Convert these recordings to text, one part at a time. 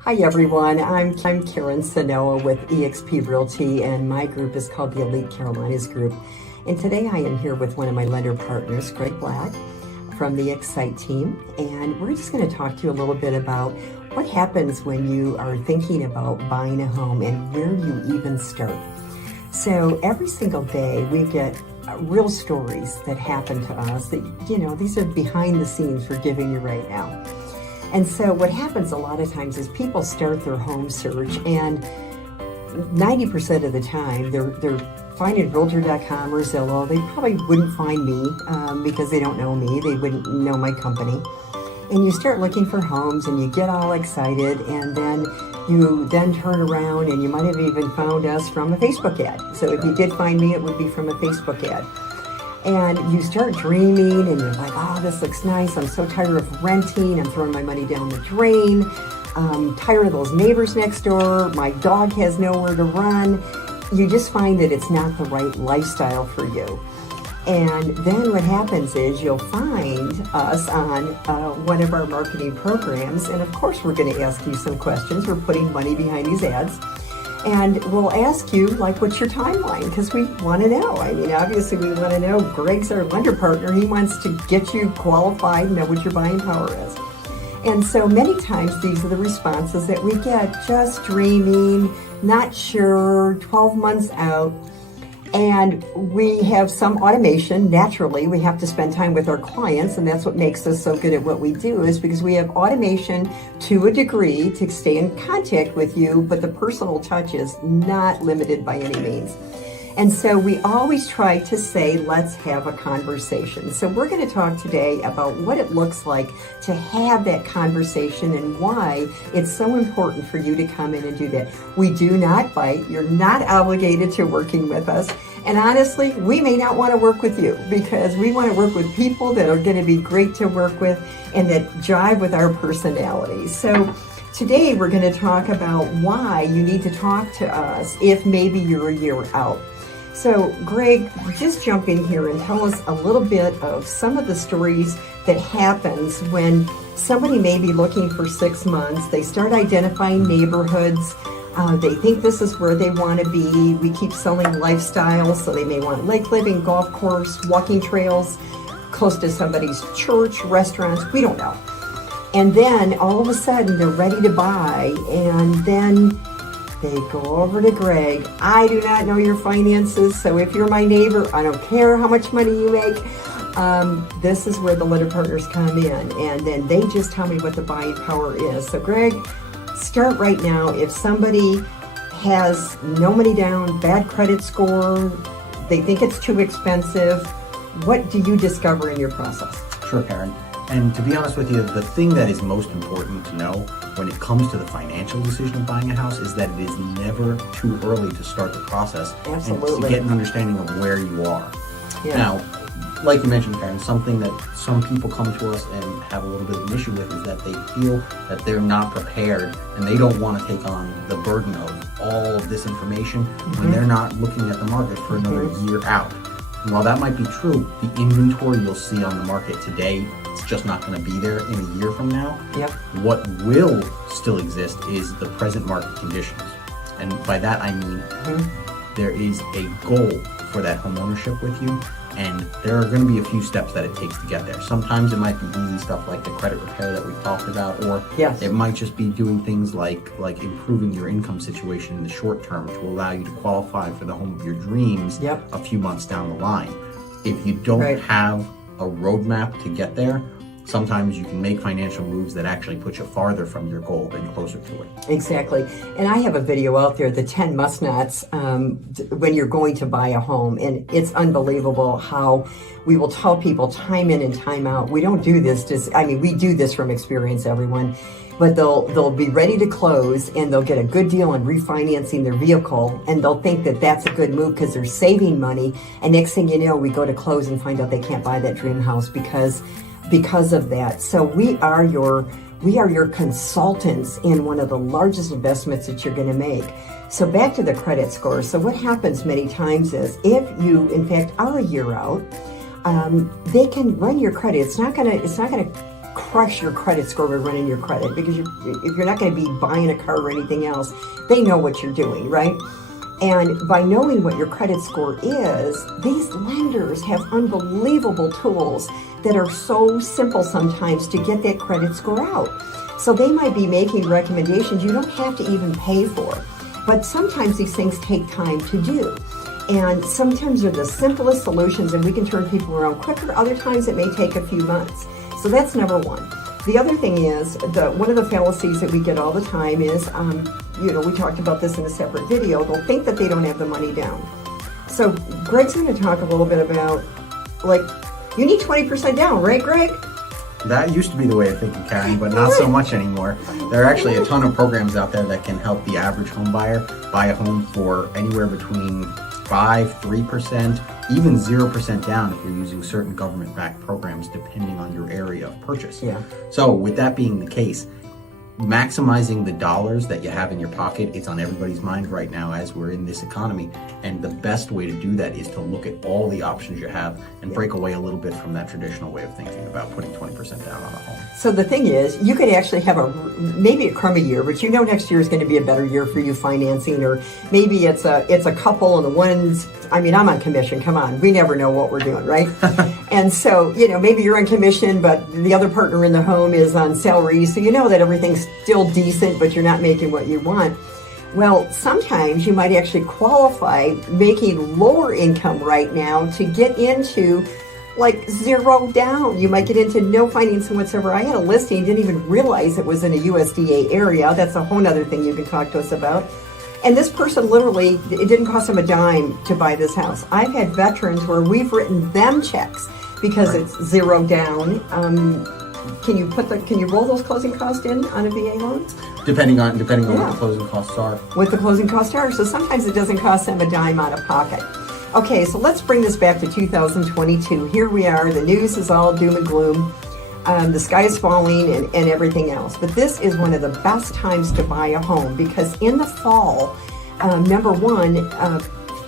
Hi everyone, I'm KarenCynowa with eXp Realty, and my group is called the Elite Carolinas Group. And today I am here with one of my lender partners, Greg Black, from the Excite team, and we're just going to talk to you a little bit about what happens when you are thinking about buying a home and where you even start. So every single day we get real stories that happen to us that, these are behind the scenes we're giving you right now. And so what happens a lot of times is people start their home search, and 90% of the time they're finding Realtor.com or Zillow. They probably wouldn't find me because they don't know me. They wouldn't know my company. And you start looking for homes and you get all excited, and then you turn around and you might have even found us from a Facebook ad. So if you did find me, it would be from a Facebook ad. And you start dreaming and you're like, oh, this looks nice. I'm so tired of renting. I'm throwing my money down the drain. I'm tired of those neighbors next door. My dog has nowhere to run. You just find that it's not the right lifestyle for you. And then what happens is you'll find us on one of our marketing programs. And of course, we're going to ask you some questions. We're putting money behind these ads. And we'll ask you, like, what's your timeline? Because we want to know. I mean, obviously, we want to know. Greg's our lender partner. He wants to get you qualified and know what your buying power is. And so many times, these are the responses that we get. Just dreaming, not sure, 12 months out. And we have some automation. Naturally, we have to spend time with our clients, and that's what makes us so good at what we do, is because we have automation to a degree to stay in contact with you, but the personal touch is not limited by any means. And so we always try to say, let's have a conversation. So we're going to talk today about what it looks like to have that conversation and why it's so important for you to come in and do that. We do not bite. You're not obligated to working with us. And honestly, we may not want to work with you because we want to work with people that are going to be great to work with and that jive with our personalities. So today we're going to talk about why you need to talk to us if maybe you're a year out. So Greg, just jump in here and tell us a little bit of some of the stories that happens when somebody may be looking for 6 months. They start identifying neighborhoods. They think this is where they want to be. We keep selling lifestyles, so they may want lake living, golf course, walking trails, close to somebody's church, restaurants. We don't know. And then all of a sudden they're ready to buy, and then they go over to Greg. I do not know your finances, so if you're my neighbor, I don't care how much money you make. This is where the lender partners come in, and then they just tell me what the buying power is. So Greg, start right now. If somebody has no money down, bad credit score, they think it's too expensive, what do you discover in your process? Sure, Karen. And to be honest with you, the thing that is most important to know when it comes to the financial decision of buying a house is that it is never too early to start the process. Absolutely. And to get an understanding of where you are. Yeah. Now, like you mentioned, Karen, something that some people come to us and have a little bit of an issue with is that they feel that they're not prepared and they don't want to take on the burden of all of this information when they're not looking at the market for another year out. And while that might be true, the inventory you'll see on the market today, it's just not going to be there in a year from now. Yep. What will still exist is the present market conditions. And by that I mean there is a goal for that home ownership with you, and there are going to be a few steps that it takes to get there. Sometimes it might be easy stuff like the credit repair that we've talked about, or it might just be doing things like improving your income situation in the short term to allow you to qualify for the home of your dreams a few months down the line. If you don't have a roadmap to get there, sometimes you can make financial moves that actually put you farther from your goal than closer to it. Exactly. And I have a video out there, the 10 must-nots when you're going to buy a home. And it's unbelievable how we will tell people time in and time out, we don't do this we do this from experience, everyone. But they'll be ready to close and they'll get a good deal on refinancing their vehicle, and they'll think that that's a good move because they're saving money. And next thing you know, we go to close and find out they can't buy that dream house because of that. So we are your consultants in one of the largest investments that you're going to make. So back to the credit score. So what happens many times is if you in fact are a year out, they can run your credit. It's not gonna crush your credit score by running your credit, because if you're not going to be buying a car or anything else, they know what you're doing, right? And by knowing what your credit score is, these lenders have unbelievable tools that are so simple sometimes to get that credit score out. So they might be making recommendations you don't have to even pay for. But sometimes these things take time to do. And sometimes they're the simplest solutions and we can turn people around quicker. Other times it may take a few months. So that's number one. The other thing is, one of the fallacies that we get all the time is, we talked about this in a separate video, they'll think that they don't have the money down. So Greg's going to talk a little bit about, you need 20% down, right, Greg? That used to be the way of thinking, Karen, but not so much anymore. There are actually a ton of programs out there that can help the average home buyer buy a home for anywhere between 5%, 3%, even 0% down if you're using certain government-backed programs depending on your area of purchase. Yeah. So with that being the case, maximizing the dollars that you have in your pocket, it's on everybody's mind right now as we're in this economy. And the best way to do that is to look at all the options you have and break away a little bit from that traditional way of thinking about putting 20% down on a home. So the thing is, you could actually have maybe a crummy year, but you know next year is going to be a better year for you financing, or maybe it's a couple and the one's, I'm on commission, come on, we never know what we're doing, right? And so, maybe you're on commission, but the other partner in the home is on salary, so you know that everything's still decent, but you're not making what you want. Well, sometimes you might actually qualify making lower income right now to get into zero down. You might get into no financing whatsoever. I had a listing, didn't even realize it was in a USDA area. That's a whole other thing you can talk to us about. And this person literally, it didn't cost them a dime to buy this house. I've had veterans where we've written them checks because it's zero down. Can you roll those closing costs in on a VA loan? Depending on what the closing costs are. What the closing costs are. So sometimes it doesn't cost them a dime out of pocket. Okay, so let's bring this back to 2022. Here we are. The news is all doom and gloom. The sky is falling and everything else. But this is one of the best times to buy a home because in the fall, number one,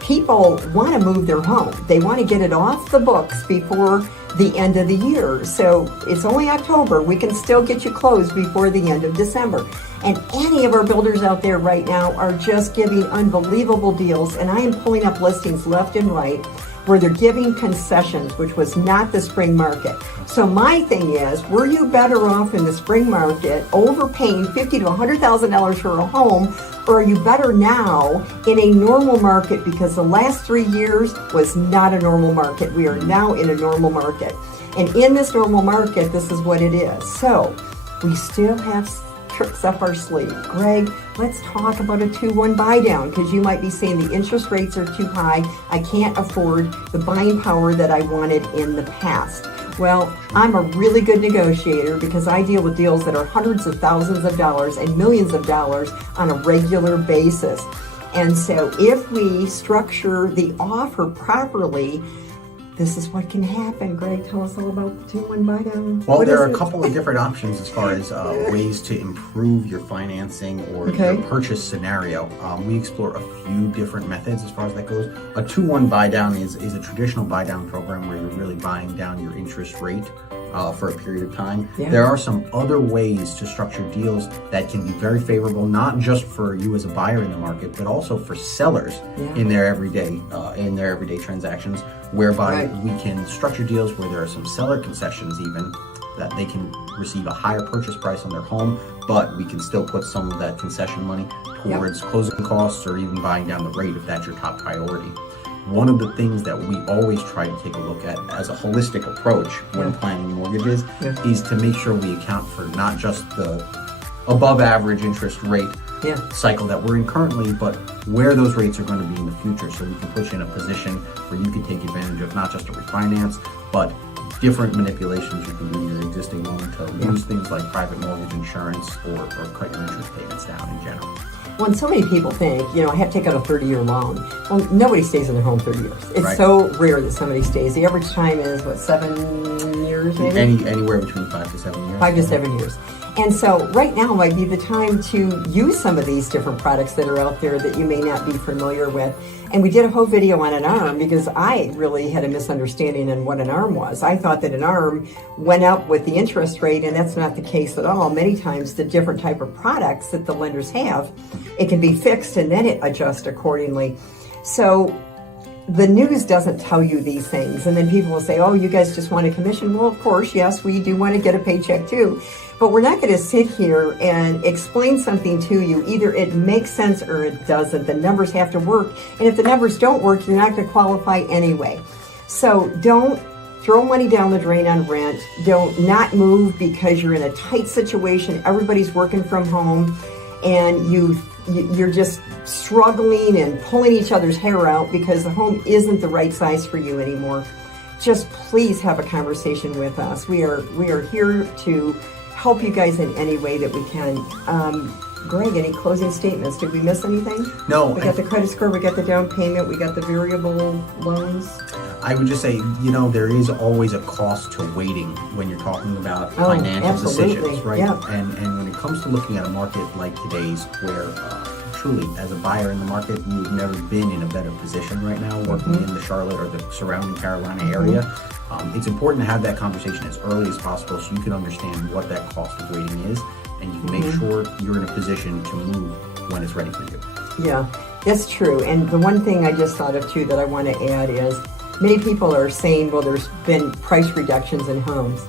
people want to move their home. They want to get it off the books before the end of the year. So it's only October. We can still get you closed before the end of December. And any of our builders out there right now are just giving unbelievable deals. And I am pulling up listings left and right where they're giving concessions, which was not the spring market. So my thing is, were you better off in the spring market overpaying $50,000 to $100,000 for a home, or are you better now in a normal market? Because the last 3 years was not a normal market. We are now in a normal market. And in this normal market, this is what it is. So we still have tricks up our sleeve. Greg, let's talk about a 2-1 buy down, because you might be saying the interest rates are too high. I can't afford the buying power that I wanted in the past. Well, I'm a really good negotiator because I deal with deals that are hundreds of thousands of dollars and millions of dollars on a regular basis. And so if we structure the offer properly, this is what can happen. Greg, tell us all about the 2-1 buy down. Well, there are a couple of different options as far as ways to improve your financing or your purchase scenario. We explore a few different methods as far as that goes. A 2-1 buy down is a traditional buy down program where you're really buying down your interest rate for a period of time. Yeah. There are some other ways to structure deals that can be very favorable, not just for you as a buyer in the market, but also for sellers in their everyday transactions, whereby we can structure deals where there are some seller concessions even, that they can receive a higher purchase price on their home, but we can still put some of that concession money towards closing costs or even buying down the rate if that's your top priority. One of the things that we always try to take a look at as a holistic approach when planning mortgages is to make sure we account for not just the above average interest rate cycle that we're in currently, but where those rates are going to be in the future, so we can put you in a position where you can take advantage of not just a refinance, but different manipulations you can do in your existing loan to use things like private mortgage insurance or cut your interest payments down in general. When so many people think, I have to take out a 30-year loan. Well, nobody stays in their home 30 years. It's so rare that somebody stays. The average time is, 7 years maybe? Anywhere between 5 to 7 years. 5 to 7 years. And so right now might be the time to use some of these different products that are out there that you may not be familiar with. And we did a whole video on an ARM because I really had a misunderstanding on what an ARM was. I thought that an ARM went up with the interest rate, and that's not the case at all. Many times the different type of products that the lenders have, it can be fixed and then it adjusts accordingly. So the news doesn't tell you these things. And then people will say, oh, you guys just want a commission. Well, of course, yes, we do want to get a paycheck too. But we're not going to sit here and explain something to you. Either it makes sense or it doesn't. The numbers have to work. And if the numbers don't work, you're not going to qualify anyway. So don't throw money down the drain on rent. Don't not move because you're in a tight situation. Everybody's working from home and you're just struggling and pulling each other's hair out because the home isn't the right size for you anymore. Just please have a conversation with us. We are here to help you guys in any way that we can. Greg, any closing statements? Did we miss anything? No. We got the credit score, we got the down payment, we got the variable loans. I would just say, there is always a cost to waiting when you're talking about financial decisions, right? Yeah. And when it comes to looking at a market like today's where truly, as a buyer in the market, you've never been in a better position right now working in the Charlotte or the surrounding Carolina area. It's important to have that conversation as early as possible so you can understand what that cost of waiting is and you can make sure you're in a position to move when it's ready for you. Yeah, that's true. And the one thing I just thought of too that I want to add is many people are saying, well, there's been price reductions in homes.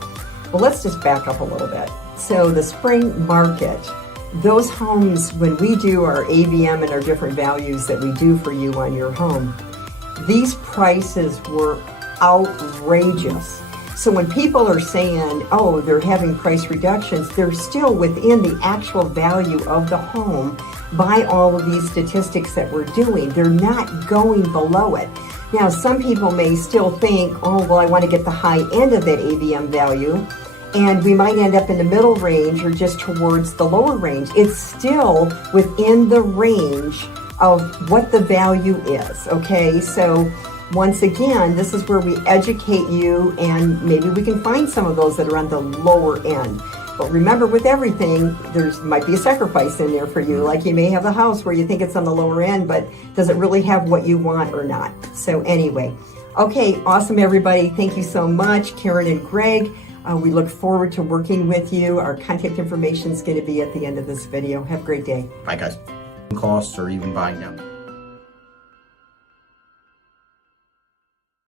Well, let's just back up a little bit. So the spring market, those homes, when we do our AVM and our different values that we do for you on your home, these prices were outrageous. So when people are saying, oh, they're having price reductions, they're still within the actual value of the home by all of these statistics that we're doing. They're not going below it. Now, some people may still think, oh, well, I want to get the high end of that AVM value, and we might end up in the middle range or just towards the lower range. It's still within the range of what the value is, okay? So once again, this is where we educate you, and maybe we can find some of those that are on the lower end. But remember, with everything, there might be a sacrifice in there for you. Like you may have a house where you think it's on the lower end, but does it really have what you want or not? So anyway, okay, awesome, everybody. Thank you so much, Karen and Greg. We look forward to working with you. Our contact information is going to be at the end of this video. Have a great day. Bye, guys. Costs or even buying down.